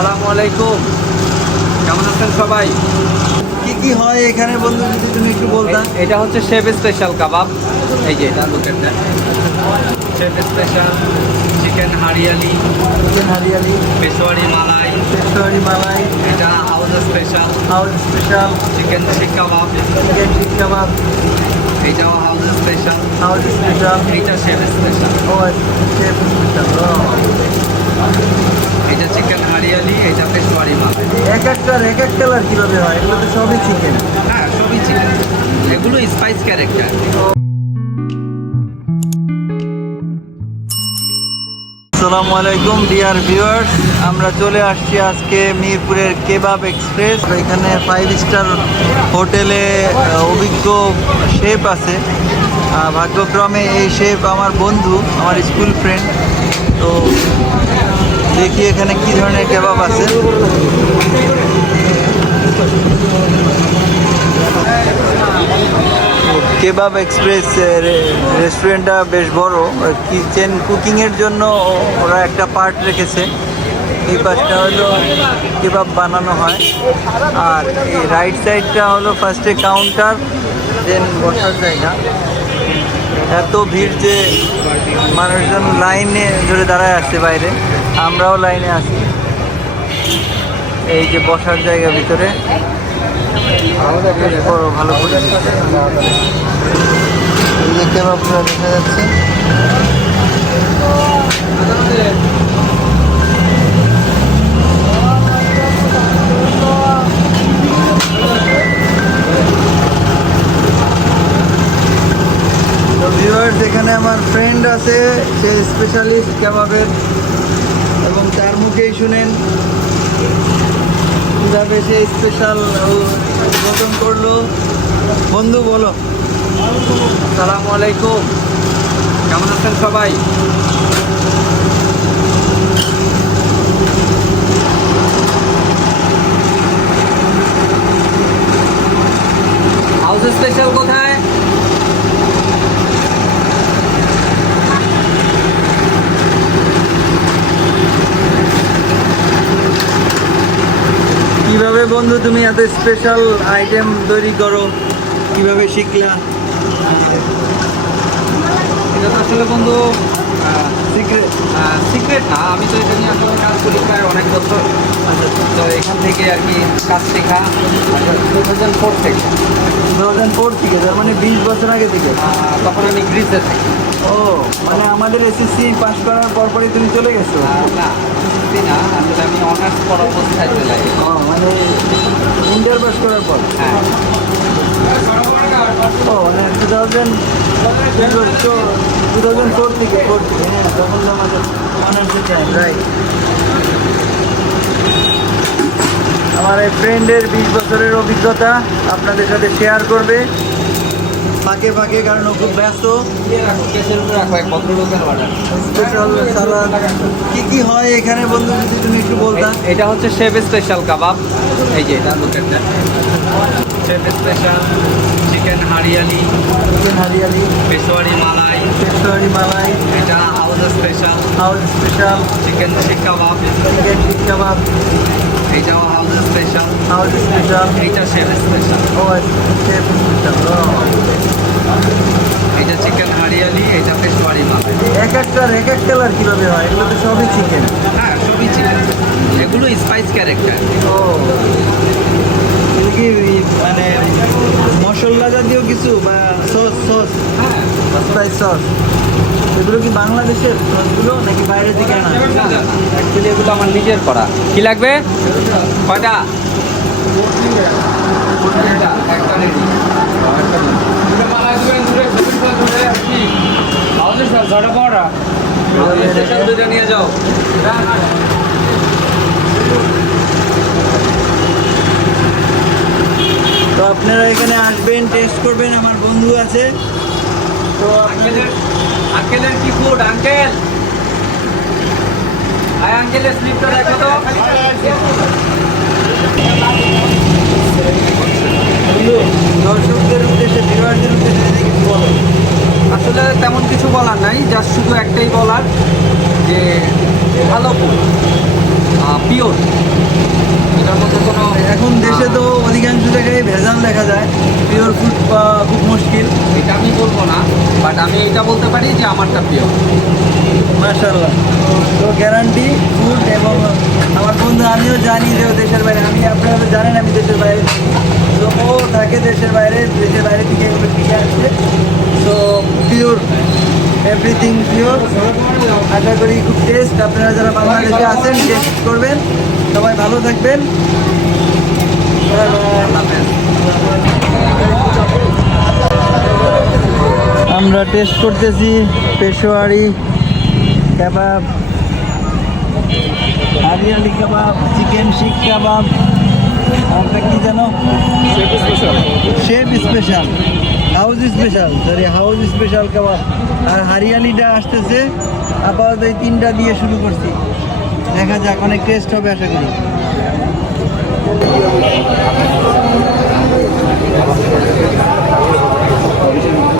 আসসালামু আলাইকুম। কেমন আছেন সবাই? কি কি হয় এখানে বন্ধু যদি তুমি একটু বলতা? এটা হচ্ছে শেফ স্পেশাল কাবাব এই যে এটা লোকের chef special chicken hariyali chicken hariyali Peshawari malai Peshawari malai এটা house special house special chicken seekh kebab chicken seekh kebab এইটাও হাউস স্পেশাল হাউস স্পেশাল এটা শেফ স্পেশাল ও শেফ স্পেশাল এটা চিকেন হারিয়ালি এটা পেশোয়ারি মালাই এক একটার এক এক কালার কীভাবে হয়? এগুলো তো সবই চিকেন হ্যাঁ সবই চিকেন এগুলো স্পাইস ক্যারেক্টার আসসালামু আলাইকুম ডিয়ার ভিউয়ার্স আমরা চলে আসছি আজকে মিরপুরের কেবাব এক্সপ্রেস এখানে ফাইভ স্টার হোটেলে অভিজ্ঞ শেফ আছে। ভাগ্যক্রমে এই শেফ আমার বন্ধু আমার স্কুল ফ্রেন্ড তো দেখি এখানে কি ধরনের কেবাব আছে। কেবাব এক্সপ্রেস রেস্টুরেন্টটা বেশ বড়। কিচেন কুকিংয়ের জন্য ওরা একটা পার্ট রেখেছে। এই পাশটা হলো কেবাব বানানো হয়। আর এই রাইট সাইডটা হলো ফার্স্টে কাউন্টার, দেন বসার জায়গা। এত ভিড় যে মানুষজন লাইনে ধরে দাঁড়ায় আসছে বাইরে। আমরাও লাইনে আছি। এই যে বসার জায়গা ভিতরে। বড়, ভালো করে এই কেবাবগুলো দেখা যাচ্ছে। তো আমার ফ্রেন্ড আছে, সে স্পেশালিস্ট কেবাবের এবং তার মুখেই শুনেন কীভাবে সে স্পেশাল উদ্বোধন করল। বন্ধু, বলো। সালাম আলাইকুম। কেমন আছেন সবাই হাউস স্পেশাল কোথায় কীভাবে বন্ধু তুমি এত স্পেশাল আইটেম তৈরি করো কীভাবে শিখলা? এটা তো আসলে বন্ধু সিক্রেট সিক্রেট না আমি তো এটা নিয়ে আসলে কাজ করি প্রায় অনেক বছর। তো এখান থেকে আর কি কাজ শেখা টু থাউজেন্ড ফোর থেকে। টু থাউজেন্ড ফোর থেকে তার মানে বিশ বছর আগে থেকে? তখন আমি গ্রিসে থাকি। ও মানে আমাদের এসএসসি পাস করার পরপরই তুমি চলে গেছো? না। সত্যি না আসলে আমি অনার্স অবস্থায় চলে মানে ইন্টার পাস করার পর? হ্যাঁ। ও মানে two thousand two thousand four থেকে ফোর থেকে হ্যাঁ তখন তো আমাদের অনার্সের টাইম রাইট আমার এই ফ্রেন্ডের বিশ বছরের অভিজ্ঞতা আপনাদের সাথে শেয়ার করবে। ফাঁকে ফাঁকে কারণ ও খুব ব্যস্ত। স্পেশাল সালাদ কি কি হয় এখানে বন্ধু যদি তুমি একটু বলতা? এটা হচ্ছে শেফ স্পেশাল কাবাব। এই যে এটা chef special chicken hariyali chicken hariyali Peshawari malai. Peshawari malai. এটা house special. House special. Chicken seekh kebab. Chicken seekh kebab. এইটাও হাউস স্পেশাল। House special. এইটা শেফ স্পেশাল। ও শেফ স্পেশাল এটা চিকেন হারিয়ালি এটা পেশোয়ারি মালাই এক একটার এক এক কালার কীভাবে হয়? এগুলো তো সবই চিকেন হ্যাঁ সবই চিকেন এগুলো স্পাইস ক্যারেক্টার ও। কি মানে মশলা জাতীয় কিছু বা সস সস স্পাইস সস এগুলো কি বাংলাদেশের সসগুলো নাকি বাইরে থেকে আনা? অ্যাকচুয়ালি এগুলো আমার নিজের করা। কি লাগবে? কয়টা একটা ready। স্টেশন দুইটা নিয়ে যাও তো আপনারা এখানে আসবেন টেস্ট করবেন আমার বন্ধু আছে তো আপনাদের আঙ্কেলের আঙ্কেলের কি ফুড আঙ্কেল আয় আঙ্কেলের স্লিপটা দেখো তো বন্ধু দর্শকদের উদ্দেশ্যে ভিউয়ারদের উদ্দেশ্যে যদি কিছু বলো আসলে তেমন কিছু বলার নাই জাস্ট শুধু একটাই বলার যে ভালো ফুড পিওর আমারটা প্রিয়। মাশাল্লাহ তো গ্যারান্টি ফুড এবং আমার বন্ধু, আমিও জানি যে ও দেশের বাইরে। আমি, আপনারা তো জানেন আমি দেশের বাইরে। তো ও থাকে দেশের বাইরে দেশের বাইরে থেকে এগুলো শিখে আসছে তো পিওর এভরিথিং পিওর আশা করি খুব টেস্ট আপনারা যারা বাংলাদেশে আছেন টেস্ট করবেন। সবাই ভালো থাকবেন। আমরা টেস্ট করতেছি Peshawari kebab hariyali kebab chicken seekh kebab আমরা কি জানো? Chef special special house special sorry house special kebab আর হারিয়ালিটা আসতেছে আপাতত এই তিনটা দিয়ে শুরু করছি। দেখা যাক অনেক টেস্ট হবে আশা করি।